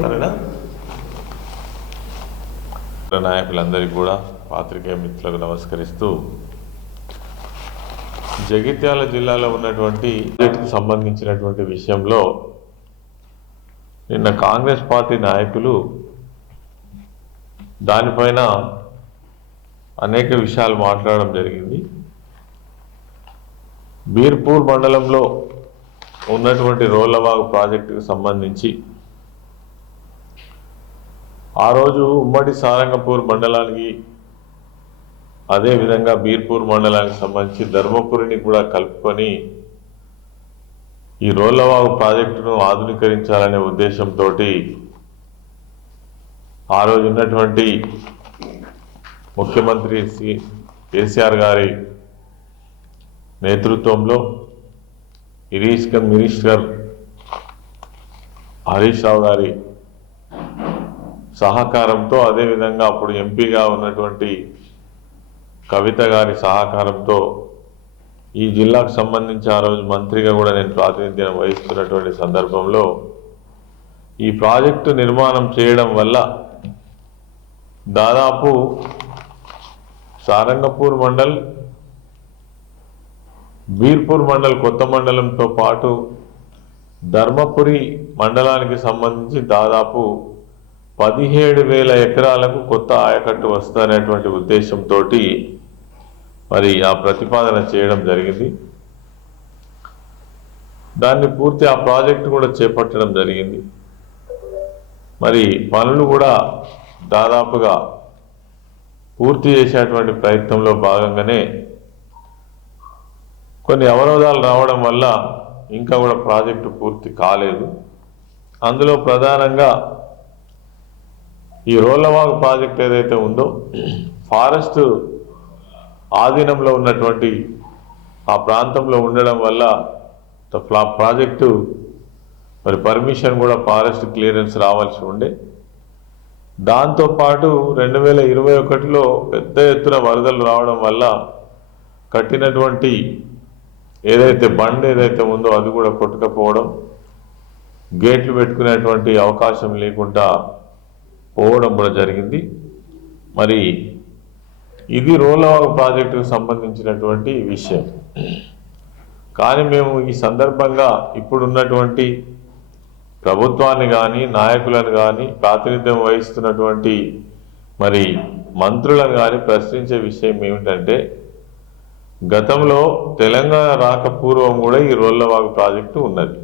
సరేనా? నాయకులందరికీ కూడా పాత్రికేయ మిత్రులకు నమస్కరిస్తూ జగిత్యాల జిల్లాలో ఉన్నటువంటి ప్రాజెక్టుకు సంబంధించినటువంటి విషయంలో నిన్న కాంగ్రెస్ పార్టీ నాయకులు దానిపైన అనేక విషయాలు మాట్లాడడం జరిగింది. బీర్పూర్ మండలంలో ఉన్నటువంటి రోళ్ళవాగు ప్రాజెక్టుకు సంబంధించి ఆ రోజు ఉమ్మడి సారంగపూర్ మండలానికి అదేవిధంగా బీర్పూర్ మండలానికి సంబంధించి ధర్మపురిని కూడా కలుపుకొని ఈ రోళ్ళవాగు ప్రాజెక్టును ఆధునీకరించాలనే ఉద్దేశంతో ఆ రోజు ఉన్నటువంటి ముఖ్యమంత్రి సి కేసీఆర్ గారి నేతృత్వంలో ఇరిగేషన్ మినిస్టర్ హరీష్ రావు గారి సహకారంతో అదేవిధంగా అప్పుడు ఎంపీగా ఉన్నటువంటి కవిత గారి సహకారంతో ఈ జిల్లాకు సంబంధించి ఆ రోజు మంత్రిగా కూడా నేను ప్రాతినిధ్యం వహిస్తున్నటువంటి సందర్భంలో ఈ ప్రాజెక్టు నిర్మాణం చేయడం వల్ల దాదాపు సారంగపూర్ మండల్ బీర్పూర్ మండల్ కొత్త మండలంతో పాటు ధర్మపురి మండలానికి సంబంధించి దాదాపు పదిహేడు వేల ఎకరాలకు కొత్త ఆయకట్టు వస్తుందనేటువంటి ఉద్దేశంతో మరి ఆ ప్రతిపాదన చేయడం జరిగింది. దాన్ని పూర్తి ఆ ప్రాజెక్టు కూడా చేపట్టడం జరిగింది. మరి పనులు కూడా దాదాపుగా పూర్తి చేసేటువంటి ప్రయత్నంలో భాగంగానే కొన్ని అవరోధాలు రావడం వల్ల ఇంకా కూడా ప్రాజెక్టు పూర్తి కాలేదు. అందులో ప్రధానంగా ఈ రోళ్ళవాగు ప్రాజెక్ట్ ఏదైతే ఉందో ఫారెస్ట్ ఆధీనంలో ఉన్నటువంటి ఆ ప్రాంతంలో ఉండడం వల్ల ప్రాజెక్టు మరి పర్మిషన్ కూడా ఫారెస్ట్ క్లియరెన్స్ రావాల్సి ఉండే. దాంతోపాటు రెండు వేల ఇరవై ఒకటిలో పెద్ద ఎత్తున వరదలు రావడం వల్ల కట్టినటువంటి ఏదైతే బండ్ ఏదైతే ఉందో అది కూడా కొట్టుకపోవడం గేట్లు పెట్టుకునేటువంటి అవకాశం లేకుండా పోవడం కూడా జరిగింది. మరి ఇది రోలవాగు ప్రాజెక్టుకు సంబంధించినటువంటి విషయం. కానీ మేము ఈ సందర్భంగా ఇప్పుడున్నటువంటి ప్రభుత్వాన్ని కానీ నాయకులను కానీ ప్రాతినిధ్యం వహిస్తున్నటువంటి మరి మంత్రులను కానీ ప్రశ్నించే విషయం ఏమిటంటే గతంలో తెలంగాణ రాక పూర్వం కూడా ఈ రోళ్ళవాగు ప్రాజెక్టు ఉన్నది.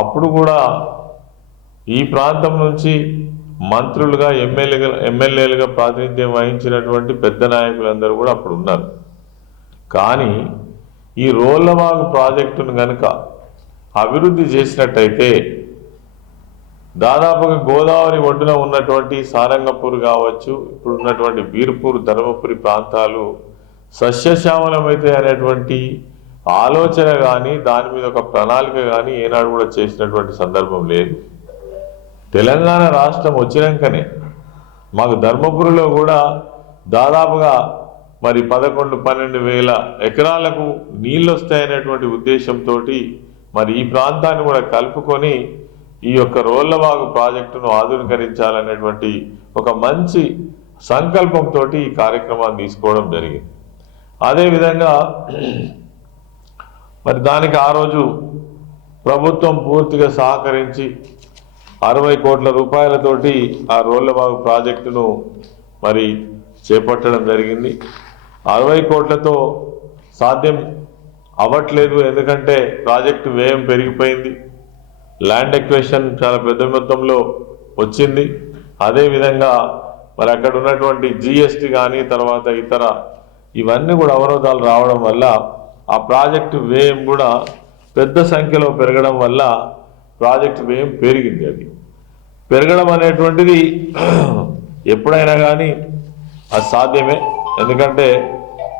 అప్పుడు కూడా ఈ ప్రాంతం నుంచి మంత్రులుగా ఎమ్మెల్యేగా ఎమ్మెల్యేలుగా ప్రాతినిధ్యం వహించినటువంటి పెద్ద నాయకులందరూ కూడా అప్పుడు ఉన్నారు. కానీ ఈ రోళ్ళవాగు ప్రాజెక్టును కనుక అభివృద్ధి చేసినట్టయితే దాదాపుగా గోదావరి ఒడ్డున ఉన్నటువంటి సారంగపూర్ కావచ్చు ఇప్పుడు ఉన్నటువంటి బీర్పూర్ ధర్మపురి ప్రాంతాలు సస్యశ్యామలమైతే అనేటువంటి ఆలోచన కానీ దాని మీద ఒక ప్రణాళిక కానీ ఏనాడు కూడా చేసినటువంటి సందర్భం లేదు. తెలంగాణ రాష్ట్రం వచ్చినాకనే మాకు ధర్మపురిలో కూడా దాదాపుగా మరి పదకొండు పన్నెండు వేల ఎకరాలకు నీళ్ళు వస్తాయనేటువంటి ఉద్దేశంతో మరి ఈ ప్రాంతాన్ని కూడా కలుపుకొని ఈ యొక్క రోళ్ళవాగు ప్రాజెక్టును ఆధునీకరించాలనేటువంటి ఒక మంచి సంకల్పంతో ఈ కార్యక్రమాన్ని తీసుకోవడం జరిగింది. అదేవిధంగా మరి దానికి ఆ రోజు ప్రభుత్వం పూర్తిగా సహకరించి అరవై కోట్ల రూపాయలతోటి ఆ రోళ్ళబాగు ప్రాజెక్టును మరి చేపట్టడం జరిగింది. అరవై కోట్లతో సాధ్యం అవ్వట్లేదు ఎందుకంటే ప్రాజెక్టు వ్యయం పెరిగిపోయింది. ల్యాండ్ ఎక్వేషన్ చాలా పెద్ద మొత్తంలో వచ్చింది. అదేవిధంగా మరి అక్కడ ఉన్నటువంటి జిఎస్టి కానీ తర్వాత ఇతర ఇవన్నీ కూడా అవరోధాలు రావడం వల్ల ఆ ప్రాజెక్టు వ్యయం కూడా పెద్ద సంఖ్యలో పెరగడం వల్ల ప్రాజెక్టు వ్యయం పెరిగింది అది. పెరగడం అనేటువంటిది ఎప్పుడైనా కానీ అది సాధ్యమే. ఎందుకంటే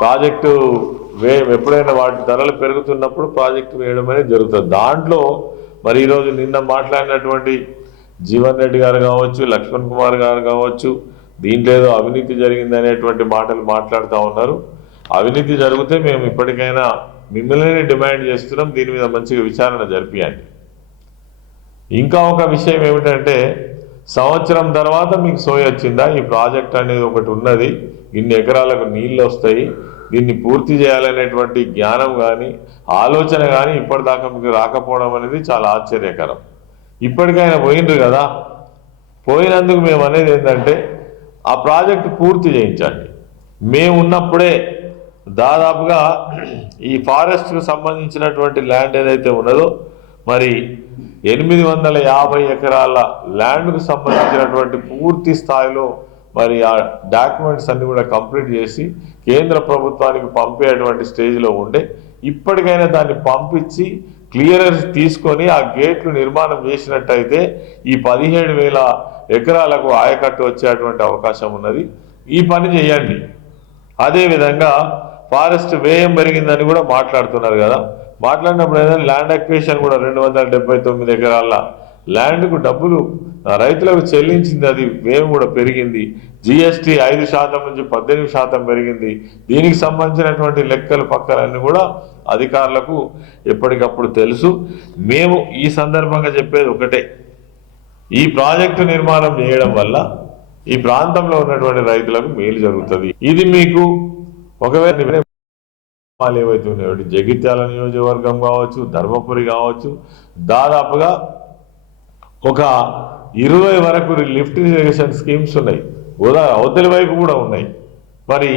ప్రాజెక్టు వ్యయం ఎప్పుడైనా వాటి ధరలు పెరుగుతున్నప్పుడు ప్రాజెక్టు వేయడం అనేది జరుగుతుంది. దాంట్లో మరి ఈరోజు నిన్న మాట్లాడినటువంటి జీవన్ రెడ్డి గారు కావచ్చు లక్ష్మణ్ కుమార్ గారు కావచ్చు దీంట్లో ఏదో అవినీతి జరిగింది అనేటువంటి మాటలు మాట్లాడుతూ ఉన్నారు. అవినీతి జరిగితే మేము ఇప్పటికైనా మిమ్మల్ని డిమాండ్ చేస్తున్నాం దీని మీద మంచిగా విచారణ జరిపియండి. ఇంకా ఒక విషయం ఏమిటంటే సంవత్సరం తర్వాత మీకు సోయ వచ్చిందా? ఈ ప్రాజెక్ట్ అనేది ఒకటి ఉన్నది. ఇన్ని ఎకరాలకు నీళ్ళు వస్తాయి. దీన్ని పూర్తి చేయాలనేటువంటి జ్ఞానం కానీ ఆలోచన కానీ ఇప్పటిదాకా మీకు రాకపోవడం అనేది చాలా ఆశ్చర్యకరం. ఇప్పటికైనా పోయిండ్రు కదా? పోయినందుకు మేము అనేది ఏంటంటే ఆ ప్రాజెక్ట్ పూర్తి చేయించండి. మేము ఉన్నప్పుడే దాదాపుగా ఈ ఫారెస్ట్కు సంబంధించినటువంటి ల్యాండ్ ఏదైతే ఉన్నదో మరి ఎనిమిది వందల యాభై ఎకరాల ల్యాండ్కు సంబంధించినటువంటి పూర్తి స్థాయిలో మరి ఆ డాక్యుమెంట్స్ అన్ని కూడా కంప్లీట్ చేసి కేంద్ర ప్రభుత్వానికి పంపేటువంటి స్టేజ్లో ఉండే ఇప్పటికైనా దాన్ని పంపించి క్లియరెన్స్ తీసుకొని ఆ గేట్లు నిర్మాణం చేసినట్టయితే ఈ పదిహేడు వేల ఎకరాలకు ఆయకట్టు వచ్చేటువంటి అవకాశం ఉన్నది. ఈ పని చేయండి. అదేవిధంగా ఫారెస్ట్ వ్యయం పెరిగిందని కూడా మాట్లాడుతున్నారు కదా. మాట్లాడినప్పుడు ఏదైనా ల్యాండ్ అక్వేషన్ కూడా రెండు వందల డెబ్బై తొమ్మిది ఎకరాల ల్యాండ్కు డబ్బులు రైతులకు చెల్లించింది అది వ్యయం కూడా పెరిగింది. జిఎస్టీ ఐదు శాతం నుంచి పద్దెనిమిది శాతం పెరిగింది. దీనికి సంబంధించినటువంటి లెక్కలు పక్కలన్నీ కూడా అధికారులకు ఎప్పటికప్పుడు తెలుసు. మేము ఈ సందర్భంగా చెప్పేది ఒకటే. ఈ ప్రాజెక్టు నిర్మాణం చేయడం వల్ల ఈ ప్రాంతంలో ఉన్నటువంటి రైతులకు మేలు జరుగుతుంది. ఇది మీకు ఒకవేళ ఏవైతే ఉన్నాయో జగిత్యాల నియోజకవర్గం కావచ్చు ధర్మపురి కావచ్చు దాదాపుగా ఒక ఇరవై వరకు లిఫ్ట్ ఇరిగేషన్ స్కీమ్స్ ఉన్నాయి. గోదావరి అవతలి వైపు కూడా ఉన్నాయి. మరి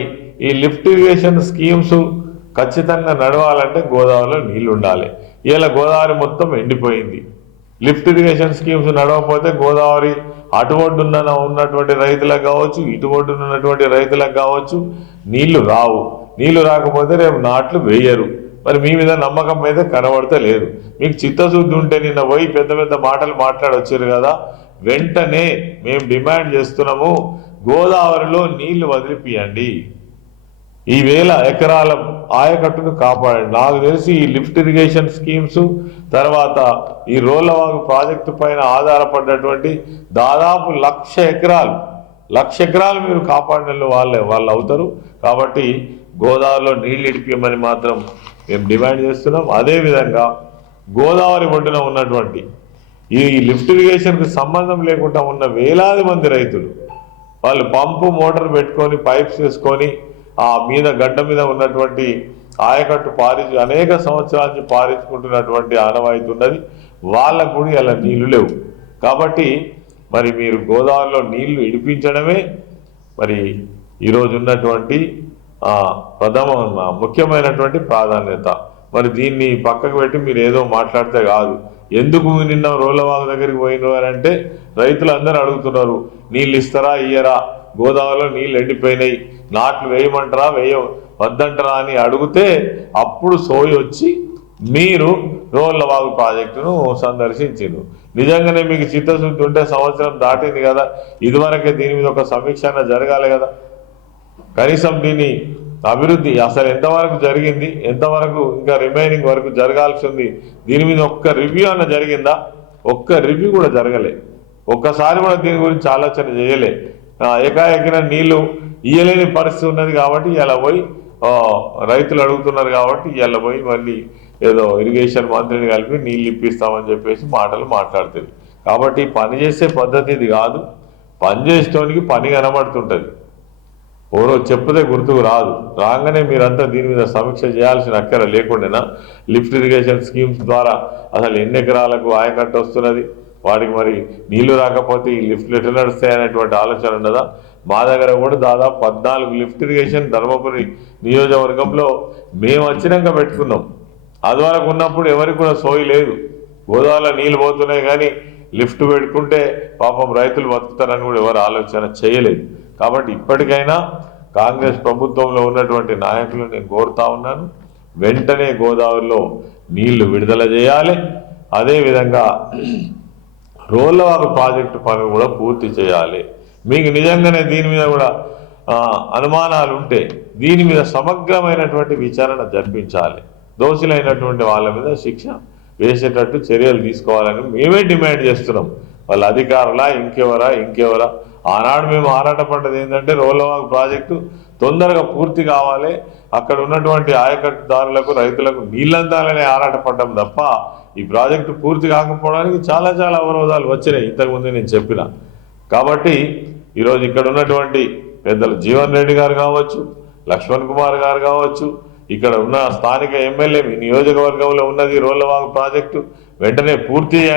ఈ లిఫ్ట్ ఇరిగేషన్ స్కీమ్స్ ఖచ్చితంగా నడవాలంటే గోదావరిలో నీళ్ళు ఉండాలి ఇలా గోదావరి మొత్తం ఎండిపోయింది. లిఫ్ట్ ఇరిగేషన్ స్కీమ్స్ నడవకపోతే గోదావరి అటువడ్డున్న ఉన్నటువంటి రైతులకు కావచ్చు ఇటువంటి ఉన్నటువంటి రైతులకు కావచ్చు నీళ్ళు రావు. నీళ్ళు రాకపోతే రేపు నాట్లు వేయరు. మరి మీ మీద నమ్మకం అయితే కనబడితే లేదు మీకు చిత్తశుద్ధి ఉంటే నిన్న పోయి పెద్ద పెద్ద మాటలు మాట్లాడొచ్చారు కదా వెంటనే మేము డిమాండ్ చేస్తున్నాము గోదావరిలో నీళ్ళు వదిలిపియండి. ఈ వేల ఎకరాల ఆయకట్టును కాపాడండి. నాకు తెలిసి ఈ లిఫ్ట్ ఇరిగేషన్ స్కీమ్స్ తర్వాత ఈ రోలవాగు ప్రాజెక్టు పైన ఆధారపడ్డటువంటి దాదాపు లక్ష ఎకరాలు లక్ష ఎకరాలు మీరు కాపాడిన వాళ్ళే వాళ్ళు అవుతారు. కాబట్టి గోదావరిలో నీళ్ళు ఇడిపియమని మాత్రం మేము డిమాండ్ చేస్తున్నాం. అదేవిధంగా గోదావరి ఒడ్డున ఉన్నటువంటి ఈ లిఫ్ట్ ఇరిగేషన్కి సంబంధం లేకుండా ఉన్న వేలాది మంది రైతులు వాళ్ళు పంపు మోటార్ పెట్టుకొని పైప్స్ వేసుకొని ఆ మీద గడ్డ మీద ఉన్నటువంటి ఆయకట్టు పారించి అనేక సంవత్సరాల నుంచి పారించుకుంటున్నటువంటి ఆనవాయితీ ఉన్నది. వాళ్ళకు కూడా ఇలా నీళ్ళు లేవు. కాబట్టి మరి మీరు గోదావరిలో నీళ్ళు ఇడిపించడమే మరి ఈరోజు ఉన్నటువంటి ప్రథమ ముఖ్యమైనటువంటి ప్రాధాన్యత. మరి దీన్ని పక్కకు పెట్టి మీరు ఏదో మాట్లాడితే కాదు. ఎందుకు నిన్న రోలవాగు దగ్గరికి పోయినారంటే రైతులు అందరూ అడుగుతున్నారు నీళ్ళు ఇస్తారా ఇయ్యరా? గోదావరిలో నీళ్ళు ఎండిపోయినాయి. నాట్లు వేయమంటారా? వేయ. వద్దంటారా అని అడిగితే అప్పుడు సోయి వచ్చి మీరు రోళ్ళవాగు ప్రాజెక్టును సందర్శించారు నిజంగానే మీకు చిత్తశుద్ధి ఉంటే సంవత్సరం దాటింది కదా. ఇదివరకే దీని మీద ఒక సమీక్ష జరగాలి కదా. కనీసం దీని అభివృద్ధి అసలు ఎంతవరకు జరిగింది? ఎంతవరకు ఇంకా రిమైనింగ్ వరకు జరగాల్సి ఉంది? దీని మీద ఒక్క రివ్యూ అన్న జరిగిందా? ఒక్క రివ్యూ కూడా జరగలే. ఒక్కసారి కూడా దీని గురించి ఆలోచన చేయలే. ఏకాఏకిన నీళ్ళు ఇయ్యలేని పరిస్థితి ఉన్నది కాబట్టి ఇలా పోయి రైతులు అడుగుతున్నారు కాబట్టి ఇలా పోయి మళ్ళీ ఏదో ఇరిగేషన్ మంత్రిని కలిపి నీళ్ళు ఇప్పిస్తామని చెప్పేసి మాటలు మాట్లాడుతుంది. కాబట్టి పని చేసే పద్ధతి ఇది కాదు. పని చేసేటోనికి పని కనబడుతుంటుంది. ఎవరో చెప్తే గుర్తుకు రాదు. రాగానే మీరంతా దీని మీద సమీక్ష చేయాల్సిన అక్కర లేకుండానా? లిఫ్ట్ ఇరిగేషన్ స్కీమ్స్ ద్వారా అసలు ఎన్ని ఎకరాలకు ఆయకట్టు వస్తున్నది? వాడికి మరి నీళ్ళు రాకపోతే ఈ లిఫ్ట్లు ఎట్లా నడుస్తాయనేటువంటి ఆలోచన ఉండదా మా దగ్గర కూడా దాదాపు పద్నాలుగు లిఫ్ట్ ఇరిగేషన్ ధర్మపురి నియోజకవర్గంలో మేము వచ్చినాక పెట్టుకున్నాం. అది వరకు ఉన్నప్పుడు ఎవరికి కూడా సోయి లేదు. గోదావరిలో నీళ్ళు పోతున్నాయి కానీ లిఫ్ట్ పెట్టుకుంటే పాపం రైతులు బతుకుతారని కూడా ఎవరు ఆలోచన చేయలేదు. కాబట్టి ఇప్పటికైనా కాంగ్రెస్ ప్రభుత్వంలో ఉన్నటువంటి నాయకులు నేను కోరుతా ఉన్నాను వెంటనే గోదావరిలో నీళ్ళు విడుదల చేయాలి. అదేవిధంగా రోళ్ళవాగు ప్రాజెక్టు పనులు కూడా పూర్తి చేయాలి. మీకు నిజంగానే దీని మీద కూడా అనుమానాలు ఉంటే దీని మీద సమగ్రమైనటువంటి విచారణ జరిపించాలి. దోషులైనటువంటి వాళ్ళ మీద శిక్ష వేసేటట్టు చర్యలు తీసుకోవాలని మేమే డిమాండ్ చేస్తున్నాం. వాళ్ళ అధికారులా ఇంకెవరా ఇంకెవరా? ఆనాడు మేము ఆరాటపడ్డది ఏంటంటే రోలవాగ్ ప్రాజెక్టు తొందరగా పూర్తి కావాలి. అక్కడ ఉన్నటువంటి ఆయకట్టుదారులకు రైతులకు నీళ్ళందాలనే ఆరాటపడ్డం తప్ప ఈ ప్రాజెక్టు పూర్తి కాకపోవడానికి చాలా చాలా అవరోధాలు వచ్చినాయి. ఇంతకుముందు నేను చెప్పిన. కాబట్టి ఈరోజు ఇక్కడ ఉన్నటువంటి పెద్దలు జీవన్ రెడ్డి గారు కావచ్చు లక్ష్మణ్ కుమార్ గారు కావచ్చు ఇక్కడ ఉన్న స్థానిక ఎమ్మెల్యే మీ నియోజకవర్గంలో ఉన్నది రోళ్ళవాగు ప్రాజెక్టు వెంటనే పూర్తి